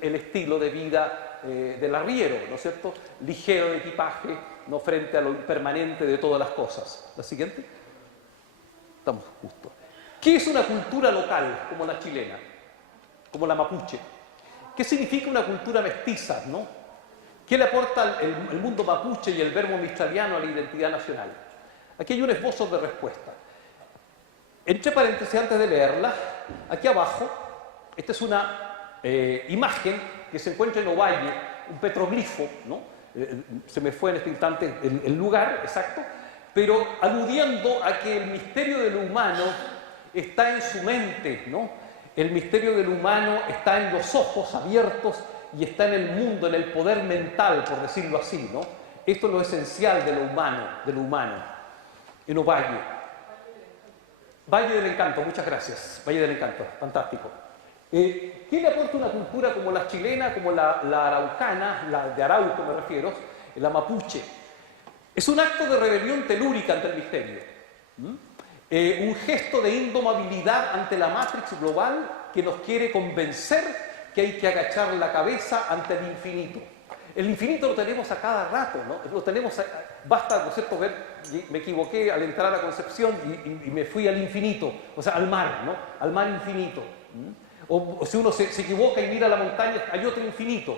el estilo de vida del arriero, ¿no es cierto?, ligero de equipaje, no frente a lo impermanente de todas las cosas. ¿La siguiente? Estamos justo. ¿Qué es una cultura local como la chilena, como la mapuche? ¿Qué significa una cultura mestiza, ¿no? ¿Qué le aporta el mundo mapuche y el verbo mixtaliano a la identidad nacional? Aquí hay un esbozo de respuesta. Entre paréntesis, antes de leerla, aquí abajo, esta es una imagen que se encuentra en Ovalle, un petroglifo, ¿no? Se me fue en este instante el lugar exacto, pero aludiendo a que el misterio de lo humano está en su mente, ¿no? El misterio de lo humano está en los ojos abiertos y está en el mundo, en el poder mental, por decirlo así, ¿no? Esto es lo esencial de lo humano, en Ovalle. Valle del Encanto, muchas gracias. Valle del Encanto, fantástico. ¿Qué le aporta una cultura como la chilena, como la araucana, la de Arauco me refiero, la mapuche? Es un acto de rebelión telúrica ante el misterio. Un gesto de indomabilidad ante la matrix global que nos quiere convencer que hay que agachar la cabeza ante el infinito. El infinito lo tenemos a cada rato, ¿no? Lo tenemos basta, ¿no es cierto?, ver, me equivoqué al entrar a Concepción y me fui al infinito, o sea, al mar, ¿no? Al mar infinito. O si uno se equivoca y mira la montaña, hay otro infinito,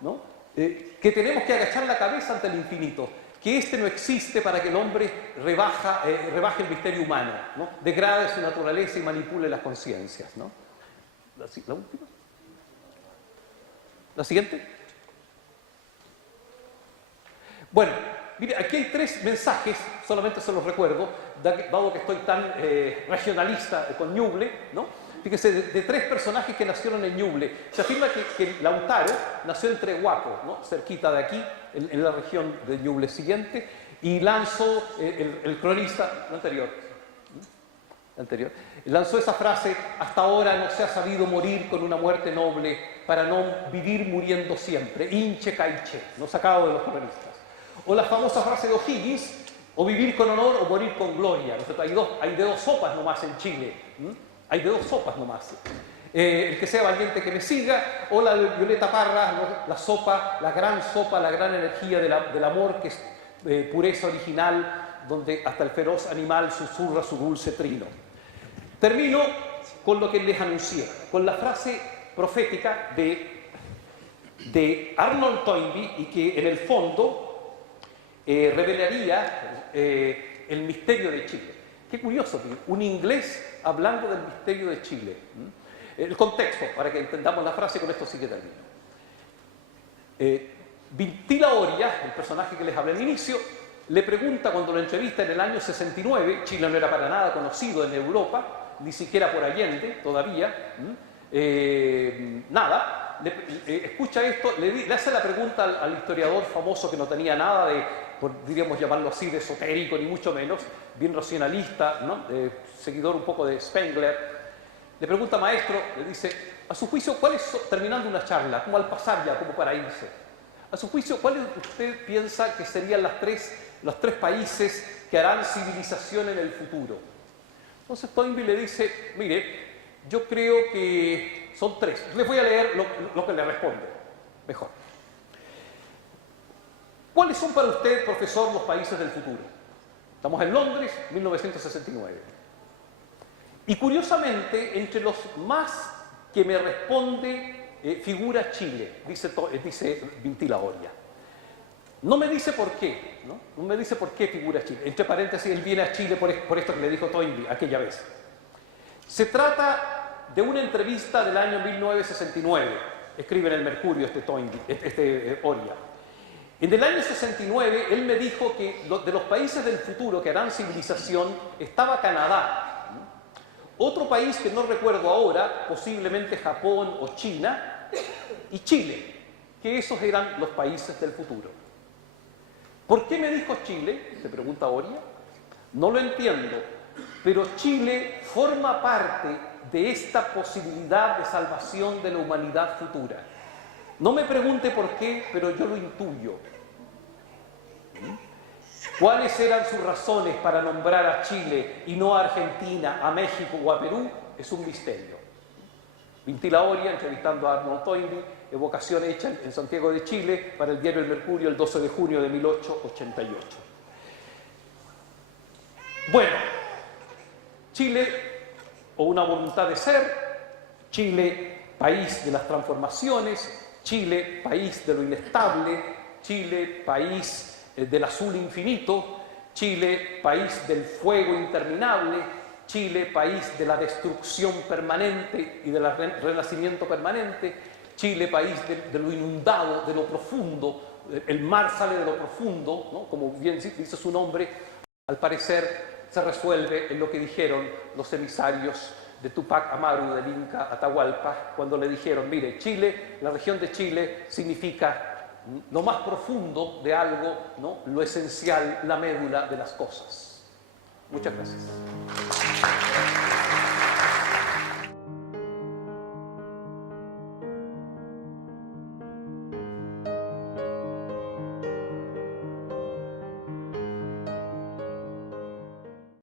¿no? Que tenemos que agachar la cabeza ante el infinito, que este no existe para que el hombre rebaje el misterio humano, ¿no? Degrade su naturaleza y manipule las conciencias, ¿no? ¿La última? ¿La siguiente? Bueno, mire, aquí hay 3 mensajes, solamente se los recuerdo, dado que estoy tan regionalista con Ñuble, ¿no? Fíjese, de 3 personajes que nacieron en Ñuble. Se afirma que Lautaro nació en Trehuaco, ¿no? Cerquita de aquí, en la región de Ñuble siguiente, y lanzó, el cronista anterior, lanzó esa frase: hasta ahora no se ha sabido morir con una muerte noble para no vivir muriendo siempre, inche caiche, no sacado de los cronistas. O la famosa frase de O'Higgins: o vivir con honor o morir con gloria. ¿No? Hay de 2 sopas nomás en Chile. Hay de 2 sopas nomás. El que sea valiente que me siga, o la de Violeta Parra, ¿no? La sopa, la gran energía del amor, que es pureza original, donde hasta el feroz animal susurra su dulce trino. Termino con lo que les anuncié, con la frase profética de Arnold Toynbee, y que en el fondo revelaría el misterio de Chile. Qué curioso, un inglés hablando del misterio de Chile. El contexto, para que entendamos la frase, con esto sí que termino. Vintila Oria, el personaje que les hablé al inicio, le pregunta cuando lo entrevista en el año 69, Chile no era para nada conocido en Europa, ni siquiera por Allende todavía, nada, escucha esto, le hace la pregunta al historiador famoso, que no tenía nada de, diríamos llamarlo así, de esotérico, ni mucho menos, bien racionalista, ¿no? Seguidor un poco de Spengler. Le pregunta: maestro, le dice, a su juicio, ¿cuál es, terminando una charla, como al pasar ya, como para irse, a su juicio, cuáles usted piensa que serían los 3 países que harán civilización en el futuro? Entonces Toynbee le dice: mire, yo creo que son 3. Les voy a leer lo que le responde, mejor. ¿Cuáles son para usted, profesor, los países del futuro? Estamos en Londres, 1969. Y curiosamente, entre los más que me responde, figura Chile, dice Vintila Oria. No me dice por qué, ¿no? No me dice por qué figura Chile. Entre paréntesis, él viene a Chile por esto que le dijo Toynbee aquella vez. Se trata de una entrevista del año 1969, escribe en el Mercurio Toynbee, Oria. En el año 69, él me dijo que de los países del futuro que harán civilización estaba Canadá, otro país que no recuerdo ahora, posiblemente Japón o China, y Chile, que esos eran los países del futuro. ¿Por qué me dijo Chile?, se pregunta Oria. No lo entiendo, pero Chile forma parte de esta posibilidad de salvación de la humanidad futura. No me pregunte por qué, pero yo lo intuyo. ¿Cuáles eran sus razones para nombrar a Chile y no a Argentina, a México o a Perú? Es un misterio. Vintila Oria, entrevistando a Arnold Toynbee, evocación hecha en Santiago de Chile para el diario El Mercurio el 12 de junio de 1888. Bueno, Chile, o una voluntad de ser, Chile, país de las transformaciones, Chile, país de lo inestable, Chile, país del azul infinito, Chile, país del fuego interminable, Chile, país de la destrucción permanente y del renacimiento permanente, Chile, país de lo inundado, de lo profundo, el mar sale de lo profundo, ¿no? Como bien dice su nombre, al parecer se resuelve en lo que dijeron los emisarios de Tupac Amaru del Inca Atahualpa, cuando le dijeron: mire, Chile, la región de Chile significa lo más profundo de algo, ¿no? Lo esencial, la médula de las cosas. Muchas gracias.